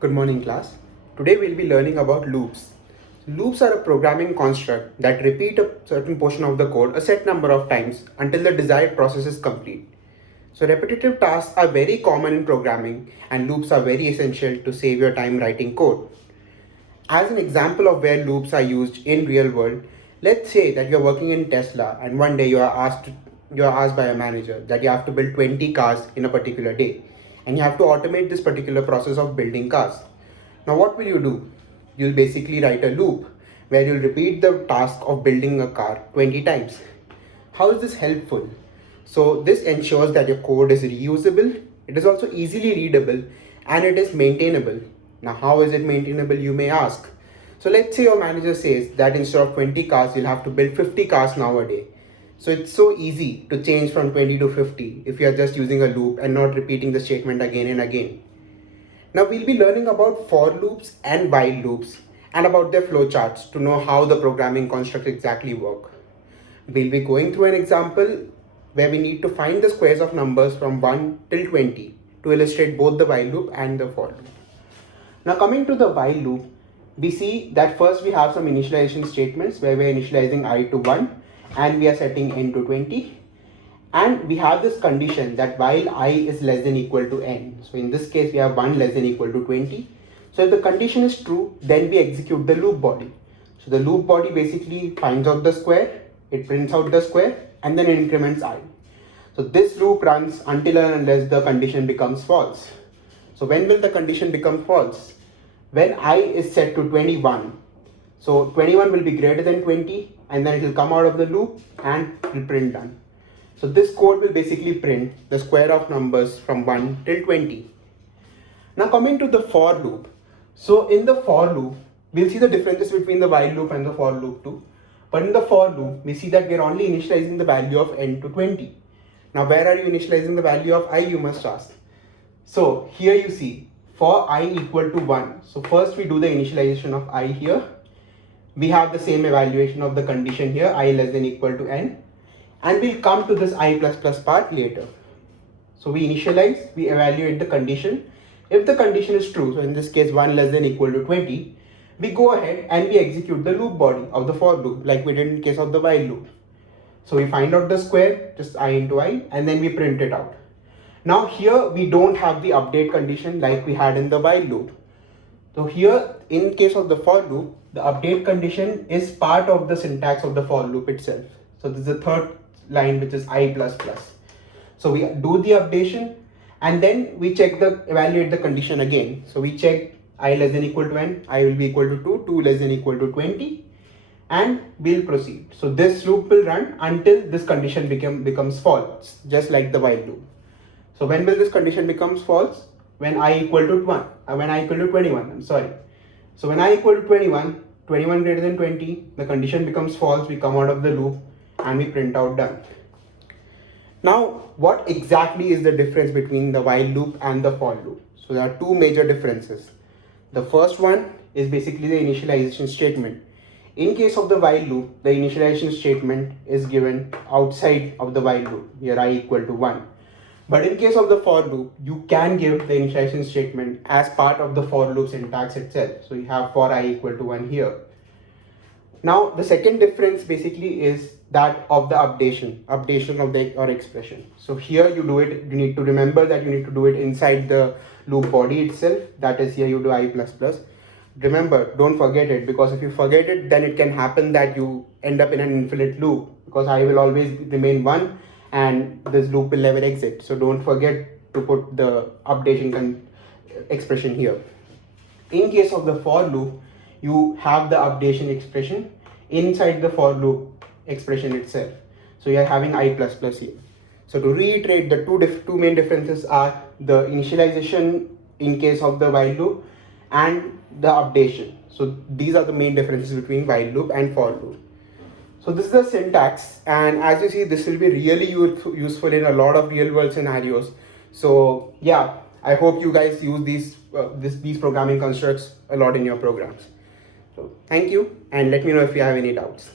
Good morning, class. Today we'll be learning about loops. Loops are a programming construct that repeat a certain portion of the code a set number of times until the desired process is complete. So repetitive tasks are very common in programming and loops are very essential to save your time writing code. As an example of where loops are used in real world, let's say that you're working in Tesla and one day you are asked by a manager that you have to build 20 cars in a particular day and you have to automate this particular process of building cars. Now what will you do? You'll basically write a loop where you'll repeat the task of building a car 20 times. How is this helpful? So this ensures that your code is reusable, it is also easily readable, and it is maintainable. Now how is it maintainable, you may ask? So let's say your manager says that instead of 20 cars, you'll have to build 50 cars nowadays. So it's so easy to change from 20 to 50 if you are just using a loop and not repeating the statement again and again. Now we'll be learning about for loops and while loops and about their flowcharts to know how the programming constructs exactly work. We'll be going through an example where we need to find the squares of numbers from 1 till 20 to illustrate both the while loop and the for loop. Now coming to the while loop, we see that first we have some initialization statements where we're initializing I to 1 and we are setting n to 20. And we have this condition that while I is less than equal to n. So in this case, we have 1 less than equal to 20. So if the condition is true, then we execute the loop body. So the loop body basically finds out the square, it prints out the square, and then it increments I. So this loop runs until and unless the condition becomes false. So when will the condition become false? When I is set to 21. So 21 will be greater than 20, and then it will come out of the loop and it will print done. So this code will basically print the square of numbers from 1 till 20. Now coming to the for loop. So in the for loop, we'll see the differences between the while loop and the for loop too. But in the for loop, we see that we're only initializing the value of n to 20. Now where are you initializing the value of I, you must ask. So here you see for I equal to 1. So first we do the initialization of I here. We have the same evaluation of the condition here, I less than equal to n. And we'll come to this I++ part later. So we initialize, we evaluate the condition. If the condition is true, so in this case 1 less than equal to 20, we go ahead and we execute the loop body of the for loop like we did in case of the while loop. So we find out the square, just I into I, and then we print it out. Now here we don't have the update condition like we had in the while loop. So here in case of the for loop, the update condition is part of the syntax of the for loop itself. So this is the third line, which is I++. So we do the updation and then we evaluate the condition again. So we check I less than equal to n, I will be equal to 2, 2 less than equal to 20, and we'll proceed. So this loop will run until this condition becomes false, just like the while loop. So when will this condition becomes false? When I equal to 21, I'm sorry. So when I equal to 21, 21 greater than 20, the condition becomes false, we come out of the loop and we print out done. Now, what exactly is the difference between the while loop and the for loop? So there are two major differences. The first one is basically the initialization statement. In case of the while loop, the initialization statement is given outside of the while loop, here I equal to 1. But in case of the for loop, you can give the initialization statement as part of the for loop syntax itself. So you have for I equal to 1 here. Now the second difference basically is that of the updation of your expression. So here you need to remember that you need to do it inside the loop body itself. That is, here you do I++. Remember, don't forget it, because if you forget it, then it can happen that you end up in an infinite loop, because I will always remain 1 and this loop will never exit. So don't forget to put the updation expression here. In case of the for loop, you have the updation expression inside the for loop expression itself. So you are having I++ here. So to reiterate, the two main differences are the initialization in case of the while loop and the updation. So these are the main differences between while loop and for loop. So this is the syntax, and as you see, this will be really useful in a lot of real world scenarios. So yeah, I hope you guys use these programming constructs a lot in your programs. So thank you, and let me know if you have any doubts.